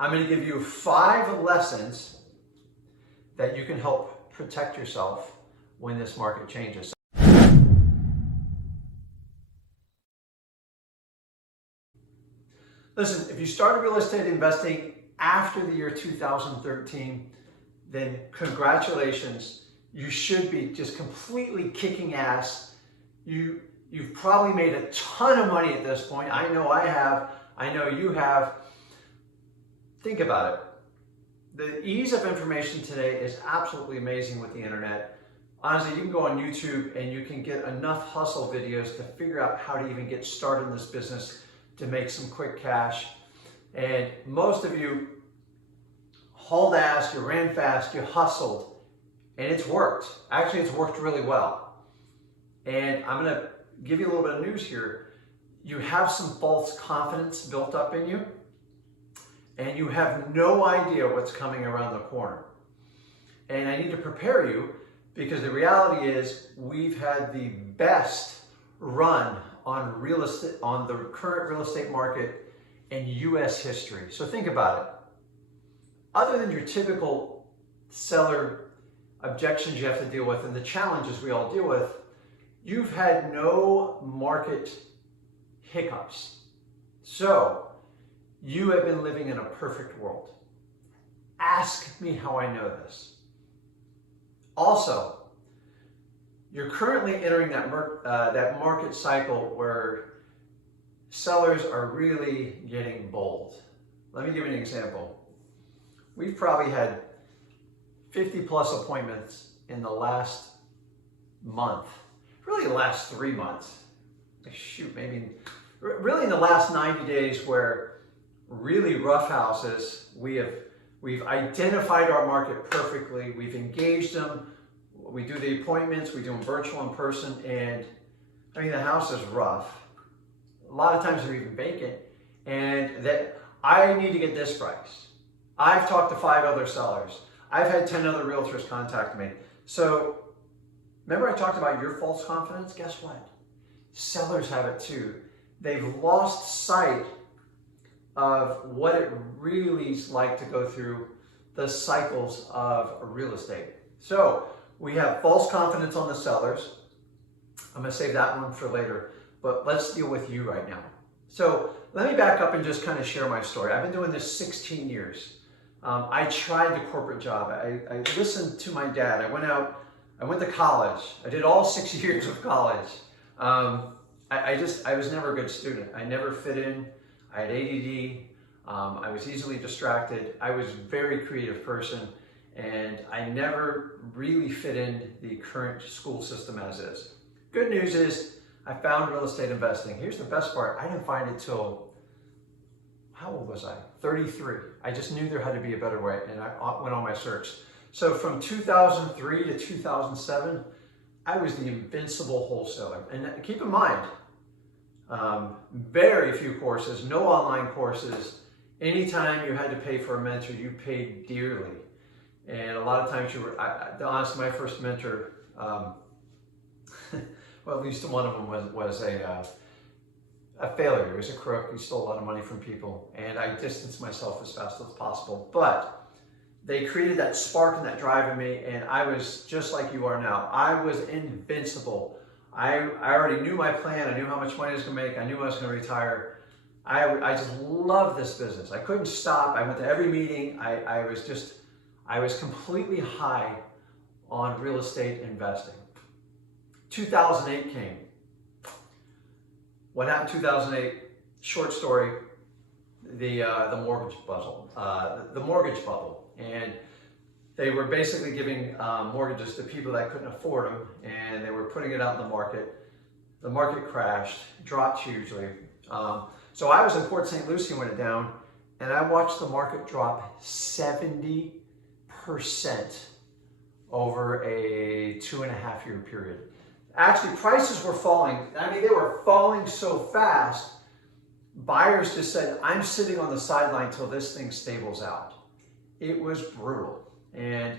I'm going to give you 5 lessons that you can help protect yourself when this market changes. Listen, if you started real estate investing after the year 2013, then congratulations. You should be just completely kicking ass. You've probably made a ton of money at this point. I know I have. I know you have. Think about it. The ease of information today is absolutely amazing with the internet. Honestly, you can go on YouTube and you can get enough hustle videos to figure out how to even get started in this business to make some quick cash. And most of you hauled ass, you ran fast, you hustled, and it's worked. Actually, it's worked really well. And I'm going to give you a little bit of news here. You have some false confidence built up in you, and you have no idea what's coming around the corner. And I need to prepare you, because the reality is we've had the best run on real estate, on the current real estate market in US history. So think about it. Other than your typical seller objections you have to deal with and the challenges we all deal with, you've had no market hiccups. So you have been living in a perfect world. Ask me how I know this. Also, you're currently entering that market cycle where sellers are really getting bold. Let me give you an example. We've probably had 50 plus appointments in the last month, really the last 3 months. Shoot, maybe really in the last 90 days, where really rough houses, we've identified our market perfectly, we've engaged them, we do the appointments, we do them virtual and in person, and I mean the house is rough. A lot of times they're even vacant, and that I need to get this price. I've talked to 5 other sellers. I've had 10 other realtors contact me. So remember I talked about your false confidence? Guess what? Sellers have it too. They've lost sight of what it really is like to go through the cycles of real estate. So we have false confidence on the sellers. I'm going to save that one for later, but let's deal with you right now. So let me back up and just kind of share my story. I've been doing this 16 years. I tried the corporate job. I listened to my dad. I went to college. I did all 6 years of college. I was never a good student. I never fit in. I had ADD. I was easily distracted. I was a very creative person, and I never really fit in the current school system as is. Good news is I found real estate investing. Here's the best part. I didn't find it till, how old was I? 33. I just knew there had to be a better way, and I went on my search. So from 2003 to 2007, I was the invincible wholesaler. And keep in mind, very few courses, no online courses. Anytime you had to pay for a mentor, you paid dearly. And a lot of times you were, honestly, my first mentor, well, at least one of them was a failure. He was a crook. He stole a lot of money from people. And I distanced myself as fast as possible. But they created that spark and that drive in me, and I was just like you are now. I was invincible. I already knew my plan. I knew how much money I was going to make. I knew I was going to retire. I just loved this business. I couldn't stop. I went to every meeting. I was completely high on real estate investing. 2008 came. What happened in 2008? Short story. The mortgage bubble. The mortgage bubble. And they were basically giving mortgages to people that couldn't afford them, and they were putting it out in the market. The market crashed, dropped hugely. So I was in Port St. Lucie when it down, and I watched the market drop 70% over a 2.5 year period. Actually, prices were falling. I mean, they were falling so fast, buyers just said, I'm sitting on the sideline till this thing stables out. It was brutal, and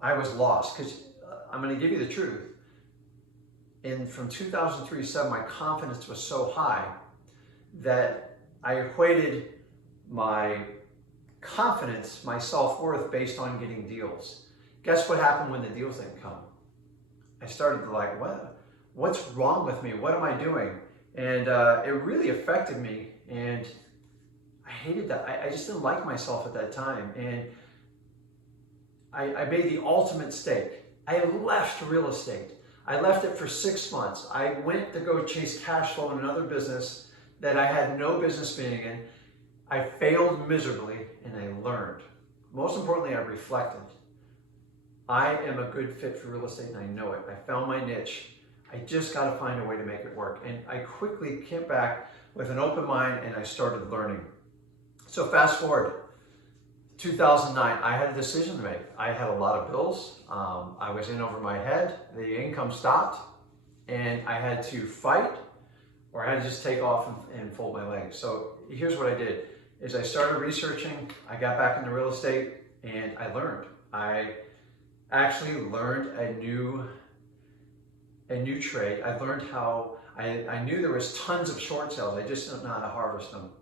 I was lost, because I'm going to give you the truth. And from 2003 to 2007, my confidence was so high that I equated my confidence, my self-worth based on getting deals. Guess what happened when the deals didn't come? I started to like, what's wrong with me? What am I doing? And it really affected me, and I hated that. I just didn't like myself at that time. And I made the ultimate mistake. I left real estate. I left it for 6 months. I went to go chase cash flow in another business that I had no business being in. I failed miserably, and I learned. Most importantly, I reflected. I am a good fit for real estate, and I know it. I found my niche. I just got to find a way to make it work. And I quickly came back with an open mind, and I started learning. So fast forward, 2009, I had a decision to make. I had a lot of bills. I was in over my head. The income stopped, and I had to fight, or I had to just take off and fold my legs. So here's what I did, is I started researching. I got back into real estate, and I learned. I actually learned a new trade. I learned how, I knew there was tons of short sales. I just didn't know how to harvest them.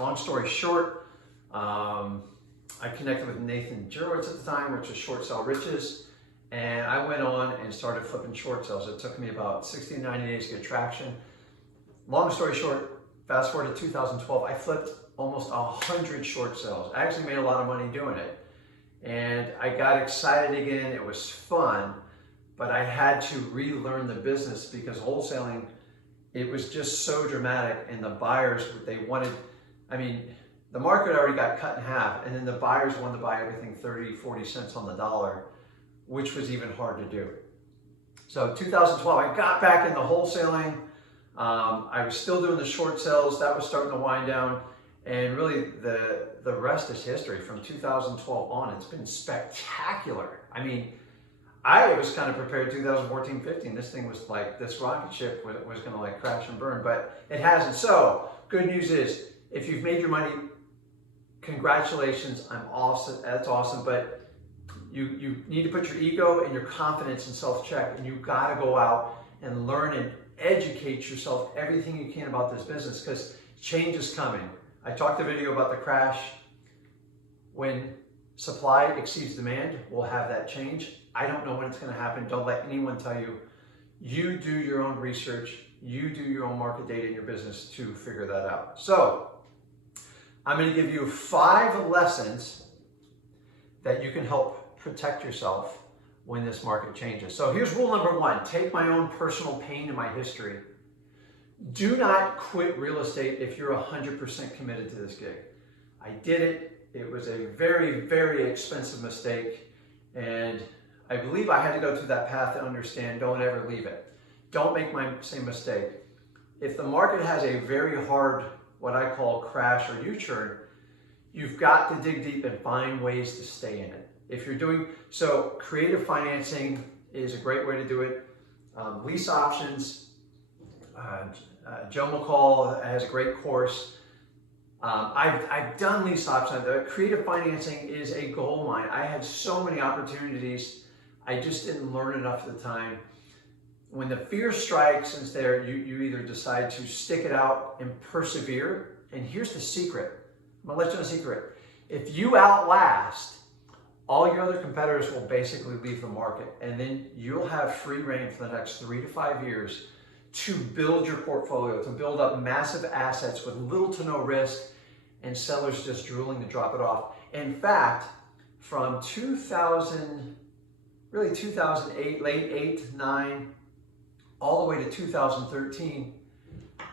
Long story short, I connected with Nathan Jurowitz at the time, which was Short Sale Riches, and I went on and started flipping short sales. It took me about 60 to 90 days to get traction. Long story short, fast forward to 2012, I flipped almost 100 short sales. I actually made a lot of money doing it. And I got excited again. It was fun, but I had to relearn the business because wholesaling, it was just so dramatic, and the buyers, they wanted, I mean, the market already got cut in half, and then the buyers wanted to buy everything 30, 40 cents on the dollar, which was even hard to do. So 2012, I got back into wholesaling. I was still doing the short sales. That was starting to wind down. And really, the rest is history. From 2012 on, it's been spectacular. I mean, I was kind of prepared 2014, 15. This thing was like, this rocket ship was going to like crash and burn, but it hasn't. So good news is, if you've made your money, congratulations. I'm awesome. That's awesome. But you need to put your ego and your confidence in self-check, and you've got to go out and learn and educate yourself everything you can about this business, because change is coming. I talked a video about the crash. When supply exceeds demand, we'll have that change. I don't know when it's going to happen. Don't let anyone tell you. You do your own research. You do your own market data in your business to figure that out. So I'm going to give you 5 lessons that you can help protect yourself when this market changes. So here's rule number 1. Take my own personal pain and my history. Do not quit real estate if you're 100% committed to this gig. I did it. It was a very, very expensive mistake. And I believe I had to go through that path to understand, don't ever leave it. Don't make my same mistake. If the market has a very hard, what I call crash or U-turn, you've got to dig deep and find ways to stay in it. If you're doing, so creative financing is a great way to do it. Lease options, Joe McCall has a great course. I've done lease options. Creative financing is a gold mine. I had so many opportunities. I just didn't learn enough at the time. When the fear strikes, and there, you either decide to stick it out and persevere. And here's the secret. I'm gonna let you know the secret. If you outlast, all your other competitors will basically leave the market, and then you'll have free reign for the next 3 to 5 years to build your portfolio, to build up massive assets with little to no risk, and sellers just drooling to drop it off. In fact, from 2008, late 8, 9, all the way to 2013,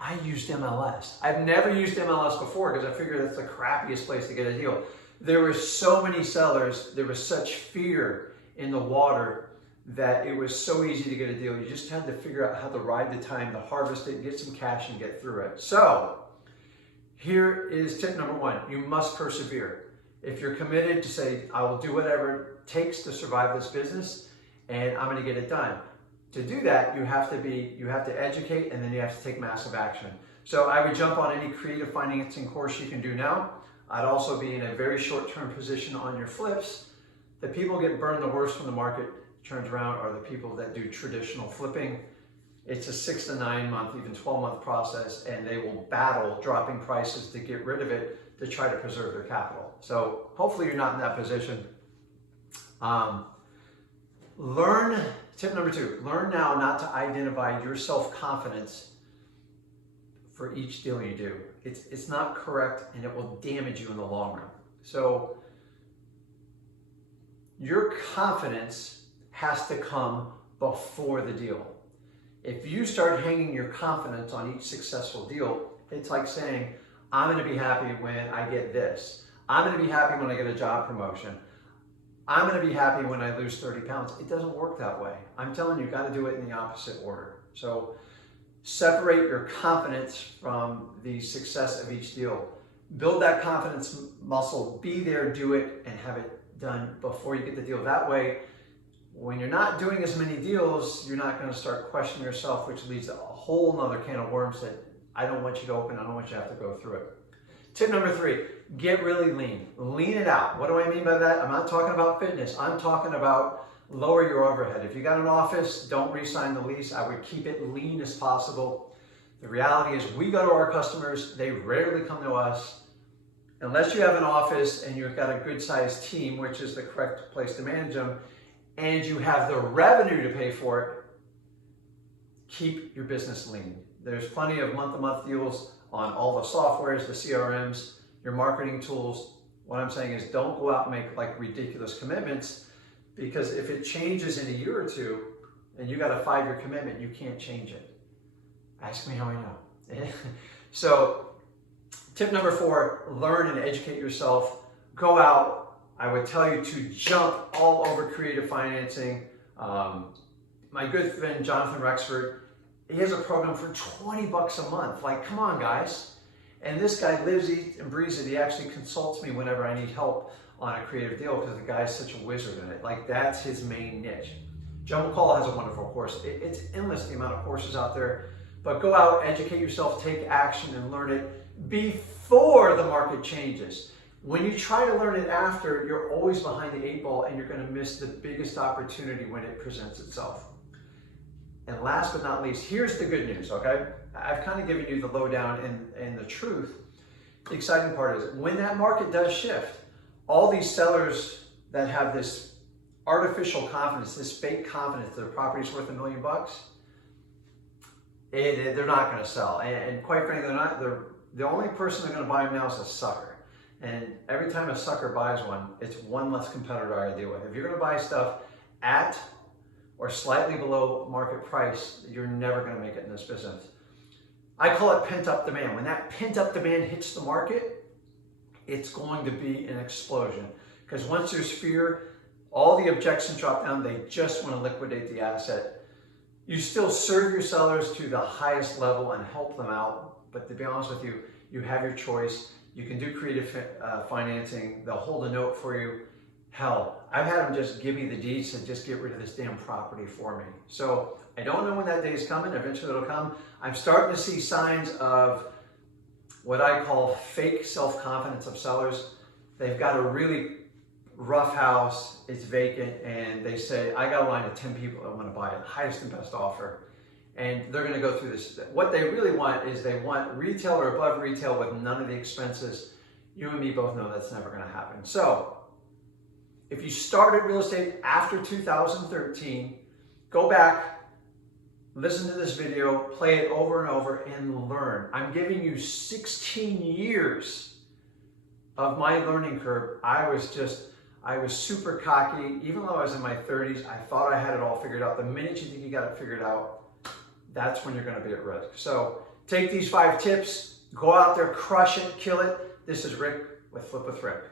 I used MLS. I've never used MLS before because I figured that's the crappiest place to get a deal. There were so many sellers, there was such fear in the water that it was so easy to get a deal. You just had to figure out how to ride the time, to harvest it, get some cash, and get through it. So here is tip number 1. You must persevere. If you're committed to say, I will do whatever it takes to survive this business, and I'm gonna get it done. To do that, you have to educate, and then you have to take massive action. So I would jump on any creative financing course you can do now. I'd also be in a very short-term position on your flips. The people get burned the worst when the market turns around are the people that do traditional flipping. It's a 6 to 9 month, even 12-month process, and they will battle dropping prices to get rid of it to try to preserve their capital. So hopefully you're not in that position. Tip number 2, learn now not to identify your self-confidence for each deal you do. It's not correct, and it will damage you in the long run. So your confidence has to come before the deal. If you start hanging your confidence on each successful deal, it's like saying, I'm going to be happy when I get this. I'm going to be happy when I get a job promotion. I'm going to be happy when I lose 30 pounds. It doesn't work that way. I'm telling you, you've got to do it in the opposite order. So separate your confidence from the success of each deal. Build that confidence muscle, be there, do it, and have it done before you get the deal. That way, when you're not doing as many deals, you're not going to start questioning yourself, which leads to a whole nother can of worms that I don't want you to open. I don't want you to have to go through it. Tip number 3, get really lean. Lean it out. What do I mean by that? I'm not talking about fitness. I'm talking about lower your overhead. If you got an office, don't re-sign the lease. I would keep it lean as possible. The reality is we go to our customers. They rarely come to us. Unless you have an office and you've got a good sized team, which is the correct place to manage them, and you have the revenue to pay for it, keep your business lean. There's plenty of month-to-month deals on all the softwares, the CRMs, your marketing tools. What I'm saying is don't go out and make like ridiculous commitments, because if it changes in a year or two and you got a 5-year commitment, you can't change it. Ask me how I know. So tip number 4, learn and educate yourself. Go out. I would tell you to jump all over creative financing. My good friend, Jonathan Rexford, he has a program for $20 a month. Like, come on, guys. And this guy lives, eats, and breathes it. He actually consults me whenever I need help on a creative deal because the guy's such a wizard in it. Like, that's his main niche. Joe McCall has a wonderful course. It's endless, the amount of courses out there. But go out, educate yourself, take action, and learn it before the market changes. When you try to learn it after, you're always behind the 8 ball, and you're going to miss the biggest opportunity when it presents itself. And last but not least, here's the good news, okay? I've kind of given you the lowdown and the truth. The exciting part is when that market does shift, all these sellers that have this artificial confidence, this fake confidence that their property's worth $1 million, they're not going to sell. And quite frankly, the only person they're going to buy them now is a sucker. And every time a sucker buys one, it's one less competitor I deal with. If you're going to buy stuff at or slightly below market price, you're never going to make it in this business. I call it pent-up demand. When that pent-up demand hits the market, it's going to be an explosion. Because once there's fear, all the objections drop down. They just want to liquidate the asset. You still serve your sellers to the highest level and help them out. But to be honest with you, you have your choice. You can do creative financing. They'll hold a note for you. Hell, I've had them just give me the deeds and just get rid of this damn property for me. So I don't know when that day is coming. Eventually it'll come. I'm starting to see signs of what I call fake self-confidence of sellers. They've got a really rough house, it's vacant, and they say, I got a line of 10 people that want to buy it, highest and best offer. And they're going to go through this. What they really want is they want retail or above retail with none of the expenses. You and me both know that's never going to happen. So if you started real estate after 2013, go back, listen to this video, play it over and over, and learn. I'm giving you 16 years of my learning curve. I was super cocky. Even though I was in my 30s, I thought I had it all figured out. The minute you think you got it figured out, that's when you're going to be at risk. So take these 5 tips, go out there, crush it, kill it. This is Rick with Flip with Rick.